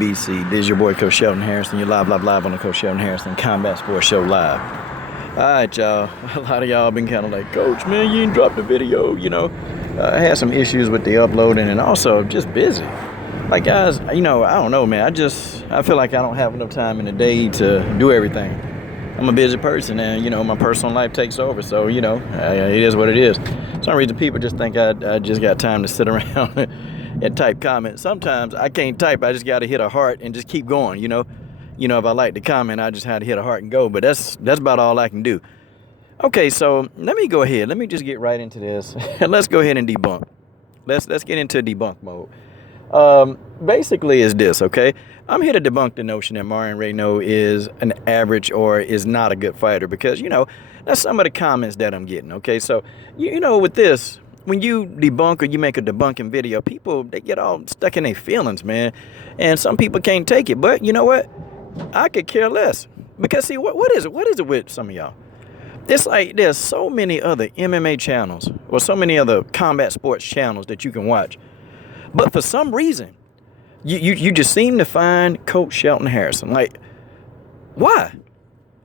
BC. This is your boy Coach Sheldon Harrison. You're live on the Coach Sheldon Harrison Combat Sports Show live. Alright, y'all. A lot of y'all been kind of like, Coach, man, you ain't dropped the video, I had some issues with the uploading and also just busy. Like, guys, I don't know, man. I feel like I don't have enough time in the day to do everything. I'm a busy person and, my personal life takes over. So, it is what it is. Some reason people just think I just got time to sit around and type comments. Sometimes I can't type. I just got to hit a heart and just keep going, if I like the comment, I just had to hit a heart and go. But that's about all I can do. Okay, so let me go ahead. Let me just get right into this. And let's go ahead and debunk. Let's get into debunk mode. Basically is this, okay? I'm here to debunk the notion that Marion Reneau is an average or is not a good fighter because, that's some of the comments that I'm getting, okay? So, with this, when you debunk or you make a debunking video, people, they get all stuck in their feelings, man. And some people can't take it. But you know what? I could care less. Because, see, what is it? What is it with some of y'all? It's like there's so many other MMA channels or so many other combat sports channels that you can watch. But for some reason, you just seem to find Coach Sheldon Harrison. Like, why?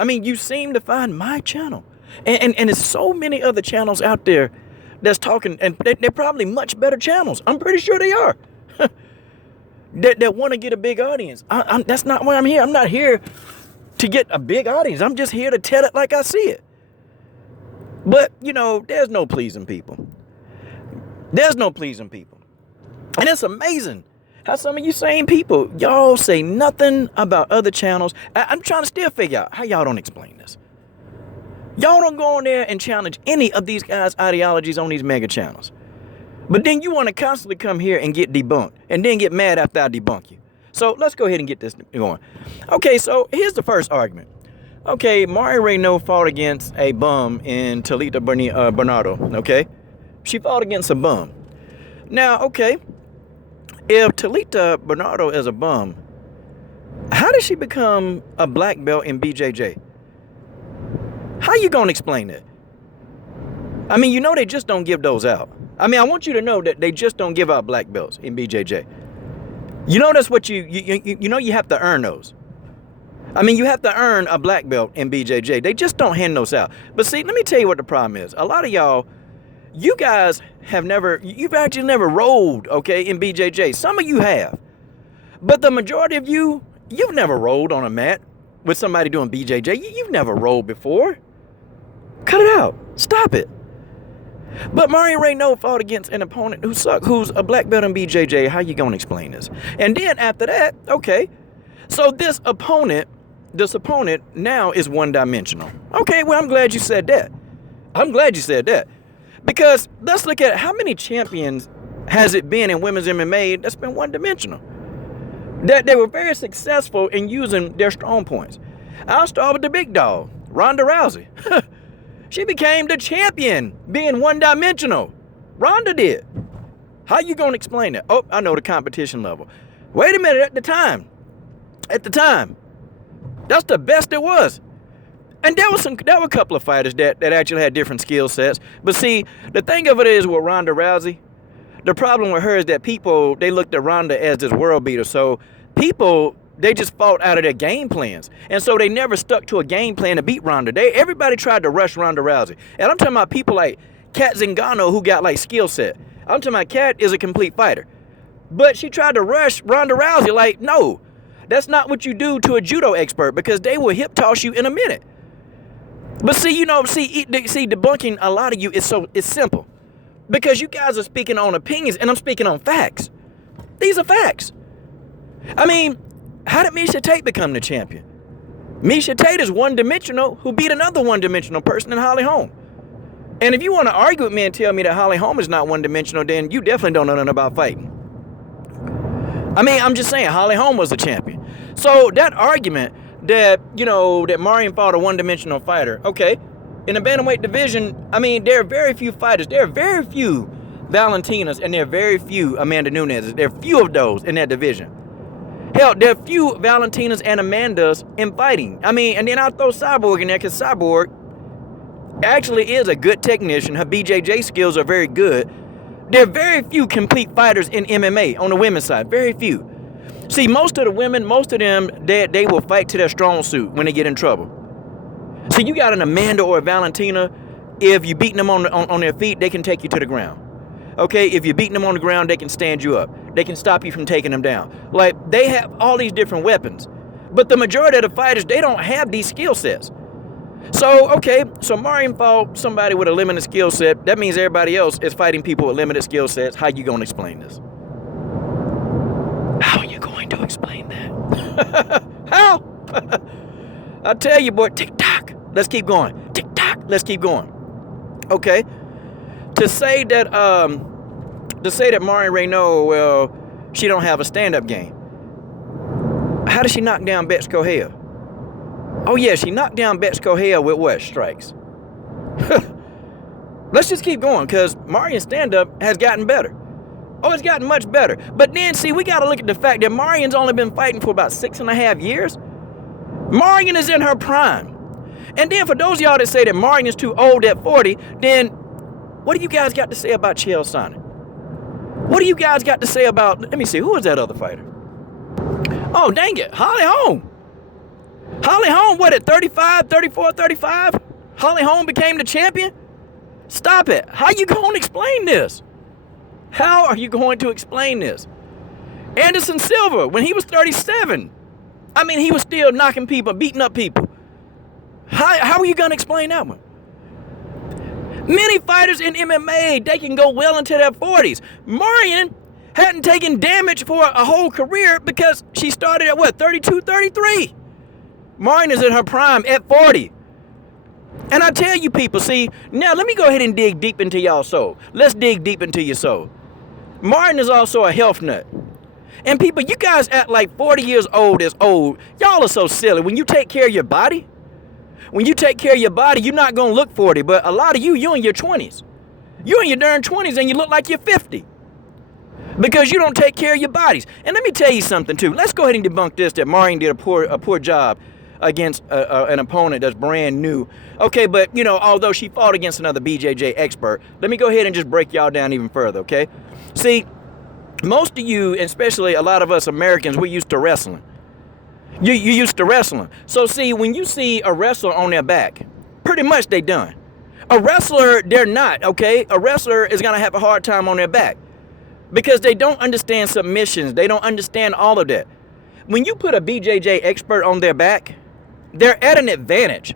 I mean, you seem to find my channel. And there's so many other channels out there that's talking, and they're probably much better channels. I'm pretty sure they are. that want to get a big audience. That's not why I'm here. I'm not here to get a big audience. I'm just here to tell it like I see it. But, there's no pleasing people. There's no pleasing people. And it's amazing how some of you same people, y'all say nothing about other channels. I'm trying to still figure out how y'all don't explain this. Y'all don't go on there and challenge any of these guys' ideologies on these mega channels. But then you want to constantly come here and get debunked and then get mad after I debunk you. So let's go ahead and get this going. Okay, so here's the first argument. Okay, Marion Reneau fought against a bum in Talita Bernardo, okay? She fought against a bum. Now, okay, if Talita Bernardo is a bum, how did she become a black belt in BJJ? How you gonna explain that? I mean, they just don't give those out. I mean, I want you to know that they just don't give out black belts in BJJ. That's what you have to earn those. I mean, you have to earn a black belt in BJJ. They just don't hand those out. But see, let me tell you what the problem is. A lot of y'all, you guys you've actually never rolled, okay, in BJJ. Some of you have. But the majority of you've never rolled on a mat with somebody doing BJJ. You've never rolled before. Cut it out. Stop it. But Marion Reneau fought against an opponent who's a black belt in BJJ. How you gonna explain this? And then after that, okay, so this opponent now is one-dimensional. Okay, well, I'm glad you said that. Because let's look at how many champions has it been in women's MMA that's been one-dimensional. That they were very successful in using their strong points. I'll start with the big dog, Ronda Rousey. She became the champion being one-dimensional. Ronda did. How you gonna explain that? Oh, I know the competition level. Wait a minute, at the time, that's the best it was. And there were a couple of fighters that actually had different skill sets. But see, the thing of it is with Ronda Rousey, the problem with her is that people, they looked at Ronda as this world beater. So people, they just fought out of their game plans. And so they never stuck to a game plan to beat Ronda. Everybody tried to rush Ronda Rousey. And I'm talking about people like Kat Zingano who got like skill set. I'm talking about Kat is a complete fighter. But she tried to rush Ronda Rousey like, no, that's not what you do to a judo expert because they will hip toss you in a minute. But see, debunking a lot of you it's simple. Because you guys are speaking on opinions and I'm speaking on facts. These are facts. I mean, how did Miesha Tate become the champion? Miesha Tate is one-dimensional who beat another one-dimensional person in Holly Holm. And if you want to argue with me and tell me that Holly Holm is not one-dimensional, then you definitely don't know nothing about fighting. I mean, I'm just saying, Holly Holm was the champion. So that argument that, that Marion fought a one-dimensional fighter, okay, in the bantamweight division, I mean, there are very few fighters. There are very few Valentinas and there are very few Amanda Nunes. There are few of those in that division. Hell, there are few Valentinas and Amandas in fighting. I mean, and then I'll throw Cyborg in there because Cyborg actually is a good technician. Her BJJ skills are very good. There are very few complete fighters in MMA on the women's side. Very few. See, most of the women, most of them, they will fight to their strong suit when they get in trouble. See, you got an Amanda or a Valentina, if you beating them on their feet, they can take you to the ground. Okay, if you're beating them on the ground, they can stand you up. They can stop you from taking them down. Like, they have all these different weapons. But the majority of the fighters, they don't have these skill sets. So, okay, so Marion fought somebody with a limited skill set. That means everybody else is fighting people with limited skill sets. How you going to explain this? How are you going to explain that? How? I tell you, boy, tick-tock. Let's keep going. Tick-tock. Let's keep going. Okay. To say that Marion Reneau, well, she don't have a stand-up game. How did she knock down Betts Correia? Oh yeah, she knocked down Betts Correia with what? Strikes. Let's just keep going, because Marion's stand-up has gotten better. Oh, it's gotten much better. But then, see, we got to look at the fact that Marion's only been fighting for about 6.5 years. Marion is in her prime. And then for those of y'all that say that Marion is too old at 40, then what do you guys got to say about Chael Sonnen? What do you guys got to say about, let me see, who is that other fighter? Oh, dang it, Holly Holm. Holly Holm, what, at 35, 34, 35? Holly Holm became the champion? Stop it. How you going to explain this? How are you going to explain this? Anderson Silva, when he was 37, I mean, he was still knocking people, beating up people. How are you going to explain that one? Many fighters in MMA, they can go well into their 40s. Marion hadn't taken damage for a whole career because she started at what, 32, 33? Marion is in her prime at 40. And I tell you people, see, now let me go ahead and dig deep into y'all soul. Let's dig deep into your soul. Marion is also a health nut. And people, you guys act like 40 years old is old. Y'all are so silly. When you take care of your body, you're not going to look 40. But a lot of you in your 20s. You in your darn 20s and you look like you're 50. Because you don't take care of your bodies. And let me tell you something, too. Let's go ahead and debunk this, that Marion did a poor job against an opponent that's brand new. Okay, but, you know, although she fought against another BJJ expert, let me go ahead and just break y'all down even further, okay? See, most of you, especially a lot of us Americans, we're used to wrestling. You're used to wrestling. So, see, when you see a wrestler on their back, pretty much they done. A wrestler, they're not, okay? A wrestler is going to have a hard time on their back because they don't understand submissions. They don't understand all of that. When you put a BJJ expert on their back, they're at an advantage.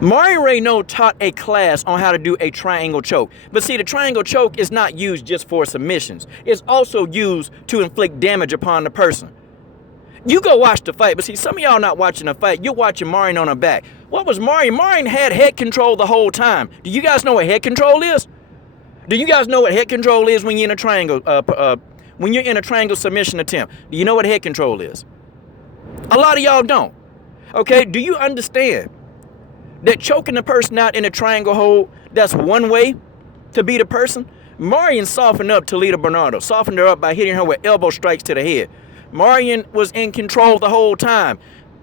Marion Reneau taught a class on how to do a triangle choke. But see, the triangle choke is not used just for submissions. It's also used to inflict damage upon the person. You go watch the fight, but see, some of y'all not watching the fight. You're watching Marion on her back. What was Marion? Marion had head control the whole time. Do you guys know what head control is? Do you guys know what head control is when you're in a triangle? When you're in a triangle submission attempt? Do you know what head control is? A lot of y'all don't. Okay, do you understand that choking the person out in a triangle hold, that's one way to beat a person? Marion softened up Talita Bernardo, softened her up by hitting her with elbow strikes to the head. Marion was in control the whole time.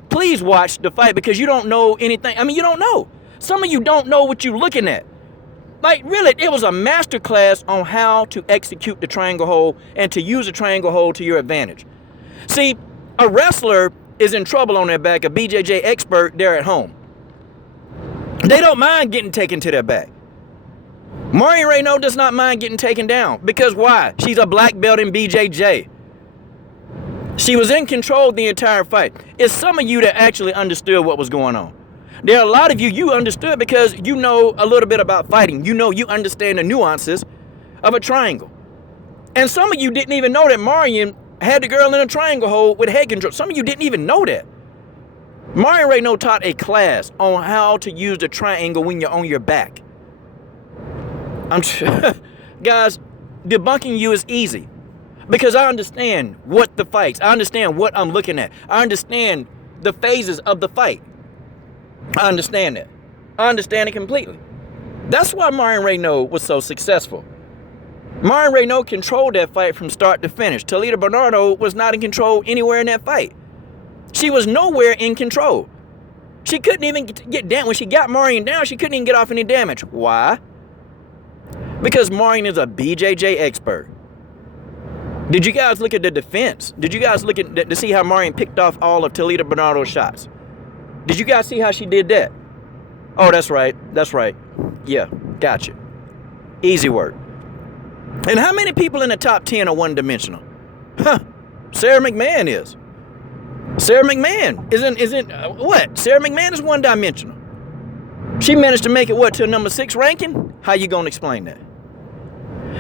Please watch the fight because you don't know anything. I mean, you don't know. Some of you don't know what you're looking at. Like, really, it was a master class on how to execute the triangle hold and to use the triangle hold to your advantage. See, a wrestler is in trouble on their back. A BJJ expert, they're at home. They don't mind getting taken to their back. Marion Reneau does not mind getting taken down. Because why? She's a black belt in BJJ. She was in control the entire fight. It's some of you that actually understood what was going on. There are a lot of you understood because you know a little bit about fighting. You understand the nuances of a triangle. And some of you didn't even know that Marion had the girl in a triangle hold with head control. Some of you didn't even know that. Marion Reneau taught a class on how to use the triangle when you're on your back. Guys, debunking you is easy because I understand what the fights. I understand what I'm looking at. I understand the phases of the fight. I understand that. I understand it completely. That's why Marion Reneau was so successful. Marion Reneau controlled that fight from start to finish. Talita Bernardo was not in control anywhere in that fight. She was nowhere in control. She couldn't even get down. When she got Marion down, she couldn't even get off any damage. Why? Because Marion is a BJJ expert. Did you guys look at the defense? Did you guys look at to see how Marion picked off all of Toledo Bernardo's shots? Did you guys see how she did that? Oh, that's right. That's right. Yeah, gotcha. Easy work. And how many people in the top 10 are one-dimensional? Huh. Sarah McMahon is. Sarah McMahon isn't what? Sarah McMahon is one-dimensional. She managed to make it what, to a number 6 ranking? How you gonna explain that?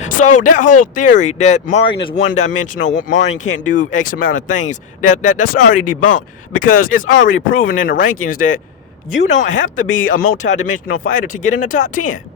So that whole theory that Marion is one-dimensional, Marion can't do X amount of things, that's already debunked, because it's already proven in the rankings that you don't have to be a multi-dimensional fighter to get in the top 10.